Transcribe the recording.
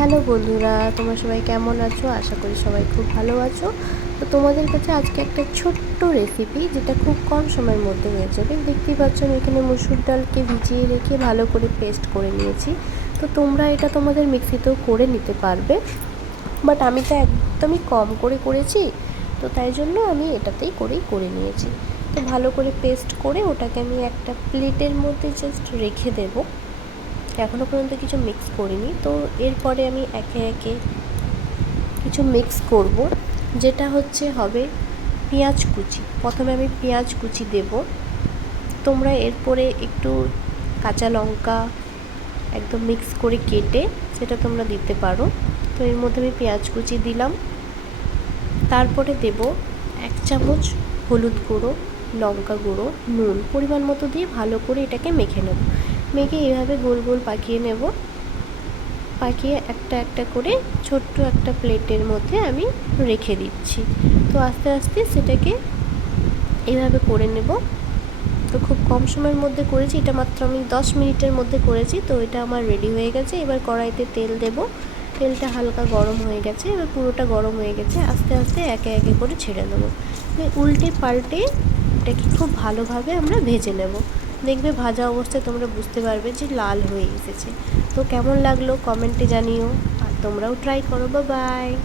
Hello বন্ধুরা, তোমরা সবাই কেমন আছো? আশা করি সবাই খুব ভালো আছো। তো তোমাদের কাছে আজকে একটা ছোট্ট রেসিপি যেটা খুব কম সময়ের মধ্যে হয়ে যাবে। দেখতেই পাচ্ছ আমি এখানে মুসুর ডালকে ভিজিয়ে রেখে ভালো করে পেস্ট করে নিয়েছি। তো তোমরা এটা তোমাদের মিক্সিতেও করে নিতে পারবে। বাট আমি তো একদমই কম করে করেছি, তো তাই জন্য আমি এটাতেই করেই করে নিয়েছি। তো ভালো করে পেস্ট করে ওটাকে আমি একটা প্লেটের মধ্যে জাস্ট রেখে দেবো। এখনও পর্যন্ত কিছু মিক্স করিনি। তো এরপরে আমি একে একে কিছু মিক্স করব, যেটা হচ্ছে হবে পেঁয়াজ কুচি। প্রথমে আমি পেঁয়াজ কুচি দেব। তোমরা এরপরে একটু কাঁচা লঙ্কা একদম মিক্স করে কেটে সেটা তোমরা দিতে পারো। তো এর মধ্যে আমি পেঁয়াজ কুচি দিলাম। তারপরে দেব এক চামচ হলুদ গুঁড়ো, লঙ্কা গুঁড়ো, নুন। পরিমাণ মতো দিয়ে ভালো করে এটাকে মেখে নেব। মেখে এভাবে গোল গোল পাকিয়ে নেব। পাকিয়ে একটা একটা করে ছোট্ট একটা প্লেটের মধ্যে আমি রেখে দিচ্ছি। তো আস্তে আস্তে সেটাকে এইভাবে করে নেব। তো খুব কম সময়ের মধ্যে করেছি, এটা মাত্র আমি দশ মিনিটের মধ্যে করেছি। তো এটা আমার রেডি হয়ে গেছে। এবার কড়াইতে তেল দেব। তেলটা হালকা গরম হয়ে গেছে। এবার পুরোটা গরম হয়ে গেছে। আস্তে আস্তে একে একে করে ছেড়ে দেবো। উল্টে পাল্টে এটাকে খুব ভালোভাবে আমরা ভেজে নেব। দেখবে ভাজা অবস্থায় তোমরা বুঝতে পারবে যে লাল হয়ে এসেছে। তো কেমন লাগল? কমেন্টে জানিও। আর তোমরাও ট্রাই করো। বা বাই